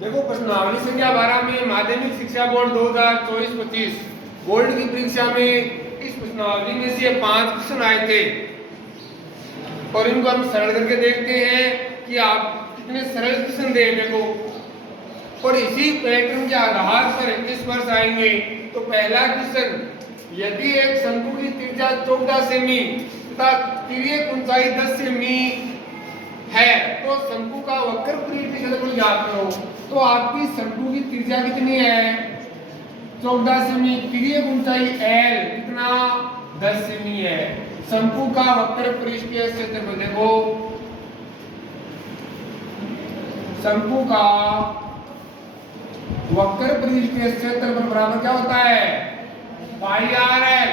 देखो प्रश्नावली संख्या 12 में माध्यमिक शिक्षा बोर्ड 2024-25 बोर्ड की परीक्षा में इस प्रश्नावली में से 5 क्वेश्चन आए थे और इनको हम सरल करके देखते हैं कि आप कितने सरल क्वेश्चन दे। देखो और इसी पैटर्न के आधार पर इस वर्ष आएंगे। तो पहला क्वेश्चन, यदि एक शंकु की त्रिज्या 14 सेमी तथा तिर्यक ऊंचाई 10 सेमी है तो शंकु का वक्र पृष्ठ क्षेत्रफल ज्ञात करो। तो आपकी शंकु की त्रिज्या कितनी है? 14 सेमी, तिर्यक ऊंचाई L कितना? 10 सेमी है। शंकु का वक्र पृष्ठीय क्षेत्रफल देखो, शंकु का वक्र पृष्ठीय क्षेत्रफल बराबर क्या होता है? पाई आर एल।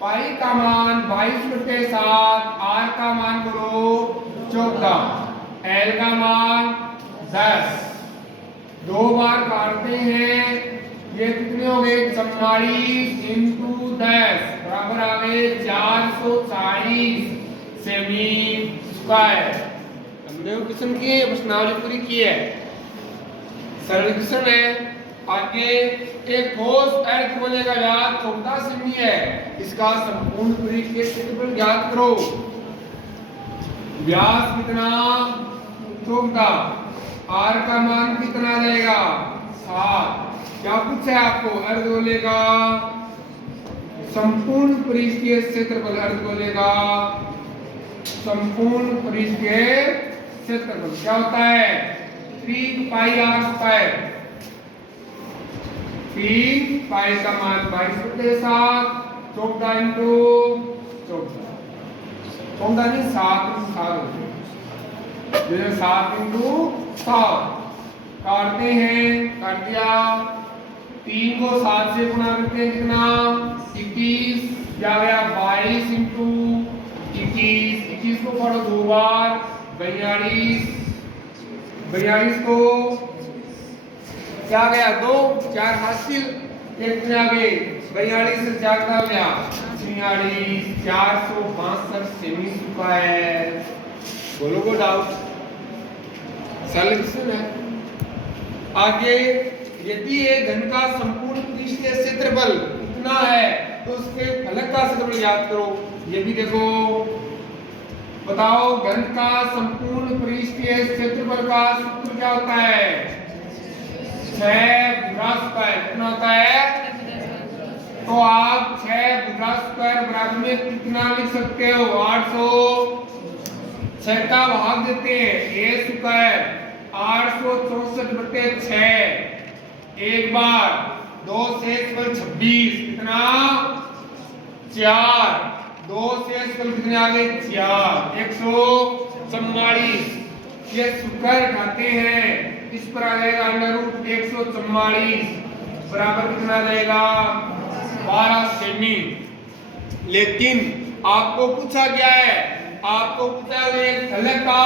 पाई का मान 22/7, आर का मान बोलो 14, एल का मान 10। 2 बार काटते हैं, ये कितने हो गए? 44 इंटू 10 बराबर आ गए 440 सेमी स्क्वायर। हमने क्वेश्चन किए, प्रश्नावली पूरी की है, सरल क्वेश्चन है। आगे एक ठोस अर्थ गोले का व्यास 14 सेमी है, इसका संपूर्ण पृष्ठीय क्षेत्रफल ज्ञात करो। व्यास कितना? 14, आर का मान कितना रहेगा? 7। क्या पूछा है आपको? अर्धगोले का संपूर्ण पृष्ठीय क्षेत्रफल, अर्धगोले का संपूर्ण पृष्ठीय क्षेत्रफल क्या होता है? 3 पाई आर स्क्वायर। 3 पाई का मान 22/7, 14 इंटू 14, 14 नहीं 7 7 इंटू 7 काटते हैं, काट दिया। 3 को 7 से गुणा करते हैं, कितना? 21 क्या गया? 22 इंटू 21, 21 को पढ़ो 2 बार, 42, 42 को क्या गया? 2, 4 हासिल, एक में आ गए 42 से 4 का हो गया 46, 462 सेमी स्क्वायर। बोलो को डाउट? सॉल्यूशन है। आगे, यदि एक घन का संपूर्ण पृष्ठीय क्षेत्रफल इतना है तो उसके फलक का क्षेत्रफल ज्ञात करो। ये भी देखो, बताओ घन का संपूर्ण पृष्ठीय क्षेत्रफल का सूत्र क्या होता है? 6 भुजा स्क्वायर। कितना होता है? तो आप 6 भुजा स्क्वायर बराबर में कितना लिख सकते हो? 800। 6 का भाग देते हैं, a स्क्वायर 864/6। एक बार 2 से 26 कितना? 4। 2 से कितने आ गए? 4, 144। ये स्क्वायर उठाते हैं, इस पर आ जाएगा √144 बराबर कितना रहेगा? 12 सेमी। लेकिन आपको पूछा गया है, आपको पूछा है फलक का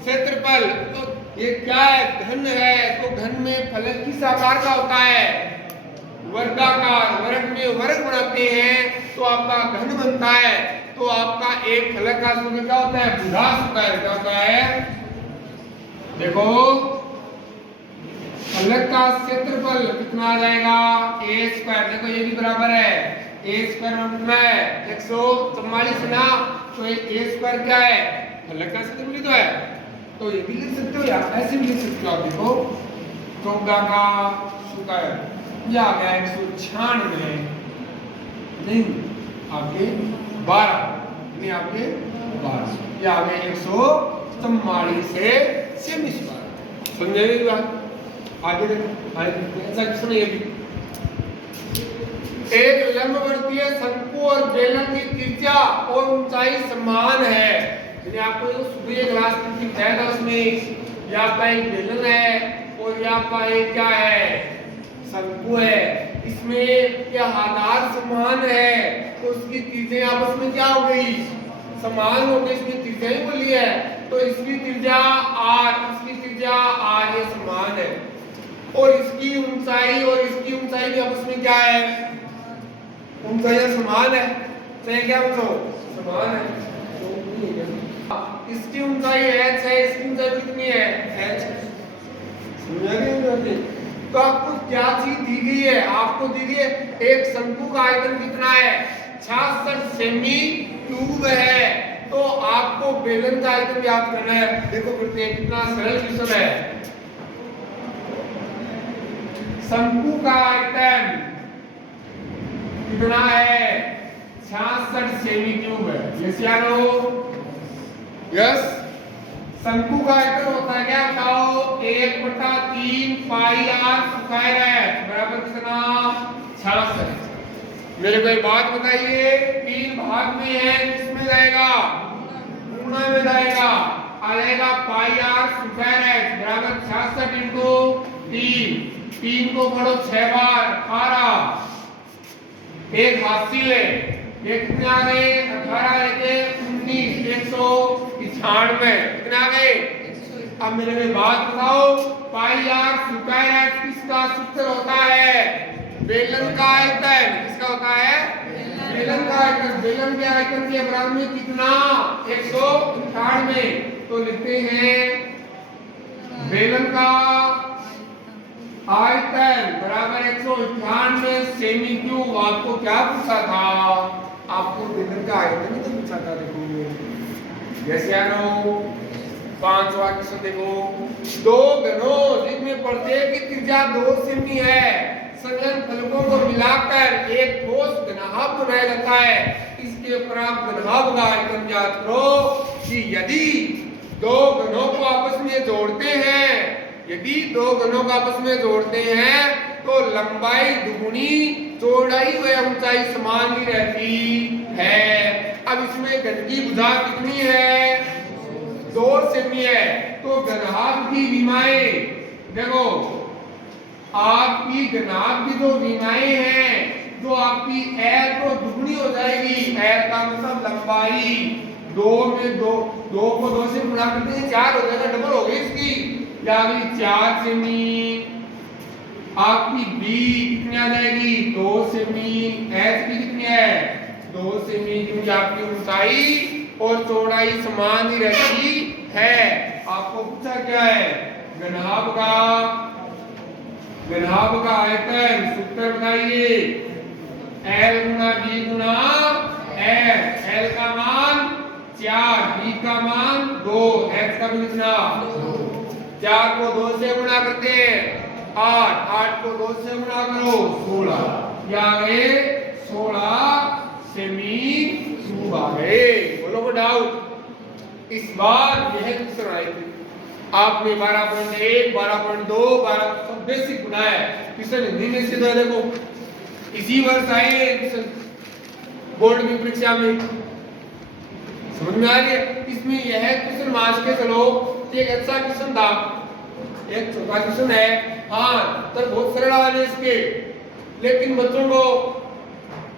क्षेत्रफल, तो ये क्या है? घन है, तो घन में फलक किस आकार का होता है? वर्गाकार। वर्ग में वर्ग बनाते हैं तो आपका घन बनता है। तो आपका एक फलक का सूत्र क्या होता है? भुजा स्क्वायर। क्या होता है? देखो, फलक का क्षेत्रफल कितना आ जाएगा? a square. देखो ये भी बराबर है, a स्क्वायर कितना है? 144 ना, तो a स्क्वायर क्या है? फलक का क्षेत्रफल तो है। तो ये भी लिख सकते हो या ऐसे भी लिख सकते हो। आप देखो 14 का स्क्वायर ये आ गया 196, नहीं आपके 12, नहीं आपके 12, ये आ गए 144 से सेमी स्क्वायर। समझे मेरी बात? आगे देखो, ऐसा क्वेश्चन ये भी, एक लंबवर्तीय शंकु और बेलन की त्रिज्या और ऊंचाई समान है। यदि आपको सुबह क्लास की बताया था, उसमें ये आपका एक बेलन है और ये आपका एक क्या है? शंकु है। इसमें ये आधार समान है तो उसकी त्रिज्या आपस में क्या हो गई? समान हो गई। इसमें त्रिज्या ही बोली है, तो इसकी त्रिज्या r, इसकी त्रिज्या r, ये समान है। और इसकी ऊंचाई और इसकी ऊंचाई भी आपस में क्या है? ऊंचाई समान है। तो क्या बताओ? समान है। इसकी ऊंचाई h है, इसकी ऊंचाई कितनी है? h। समझा? करते हैं। तो आपको क्या चीज दी गई है? आपको दी गई है एक शंकु का आयतन कितना है? 66 सेमी क्यूब है। तो आपको बेलन का आयतन याद करना है। देखो करते हैं, कितना सरल क्वेश्चन है। शंकु का आयतन कितना है? 66 सेमी क्यूब है। यस या नो? यस। शंकु का आयतन होता है क्या बताओ? 1/3 पाई आर स्क्वायर है बराबर कितना? 66। मेरे को एक बात बताइए, 3 भाग में है, किसमें जाएगा? गुणा में जाएगा। आ जाएगा पाई आर स्क्वायर है बराबर 66 इंटू 3। 3 को पढ़ो 6 बार 18। एक हासिल है, ये कितने आ गए? 18 के 19 196। कितने आ गए? अब मेरे में बात बताओ, पाई आर स्क्वायर है किसका सूत्र होता है? बेलन का आयतन। किसका होता है? बेलन का आयतन। बेलन के आयतन के बराबर में कितना? 196। तो लिखते हैं बेलन का आयतन बराबर 198 सेमी क्यूब। आपको क्या पूछा था? आपको बेलन का आयतन ही तो पूछा था। देखो जैसे आनो 5वां क्वेश्चन देखो, 2 घनों जिनमें प्रत्येक की त्रिज्या 2 सेमी है, संलग्न फलकों को मिलाकर एक ठोस घनाभ बनाया जाता है। इसके ऊपर आप घनाभ का आयतन ज्ञात करो कि यदि 2 घनों को आपस में जोड़ते हैं, यदि 2 घनों को आपस में जोड़ते हैं तो लंबाई दुगुनी, चौड़ाई व ऊंचाई समान ही रहती है। अब इसमें घन की भुजा कितनी है? 2 सेमी है। तो घनाभ की विमाएं देखो, आपकी घनाभ की जो विमाएं हैं, जो आपकी एल तो दुगनी हो जाएगी। एल का मतलब लंबाई 2 में 2 को 2 से गुणा करते हैं 4 हो जाएगा, डबल हो गई इसकी, या 4 सेमी। आपकी बी कितनी आ जाएगी? 2 सेमी। एच की कितनी है? 2 सेमी, क्योंकि आपकी ऊंचाई और चौड़ाई समान ही रहती है। आपको पूछा क्या है? घनाभ का आयतन। सूत्र बताइए, एल गुना बी गुना एच। एल का मान 4, बी का मान 2, एच का भी कितना? 4 को 2 से गुणा करते हैं 8, 8 को 2 से गुणा करो 16, क्या आ गए? 16 सेमी क्यूब आ गए। बोलो को डाउट? इस बार यह क्वेश्चन आए थे आपने 12.1, 12.2, 12 सब बेसिक बनाया है। क्वेश्चन हिंदी में से तो देखो इसी वर्ष आए क्वेश्चन बोर्ड की परीक्षा में, समझ में आ रही है? इसमें यह क्वेश्चन मान के चलो एक अच्छा क्वेश्चन था, एक छोटा क्वेश्चन है, हाँ तो बहुत सरल वाले इसके, लेकिन बच्चों को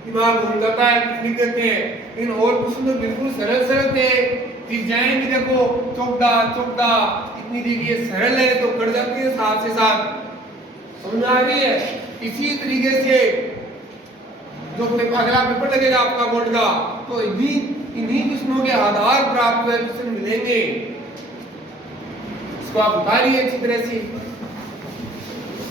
दिमाग घूम जाता है, लिख देते हैं। इन और क्वेश्चन तो बिल्कुल सरल सरल थे। डिजाइन भी देखो चौकदा इतनी दी गई, सरल है तो कट जाती है साथ से साथ, समझ आ रही है? इसी तरीके से जो अगला पेपर लगेगा आपका बोर्ड का, तो इन्हीं क्वेश्चनों के आधार पर आपको क्वेश्चन मिलेंगे। इसको आप उतारिए अच्छी तरह से।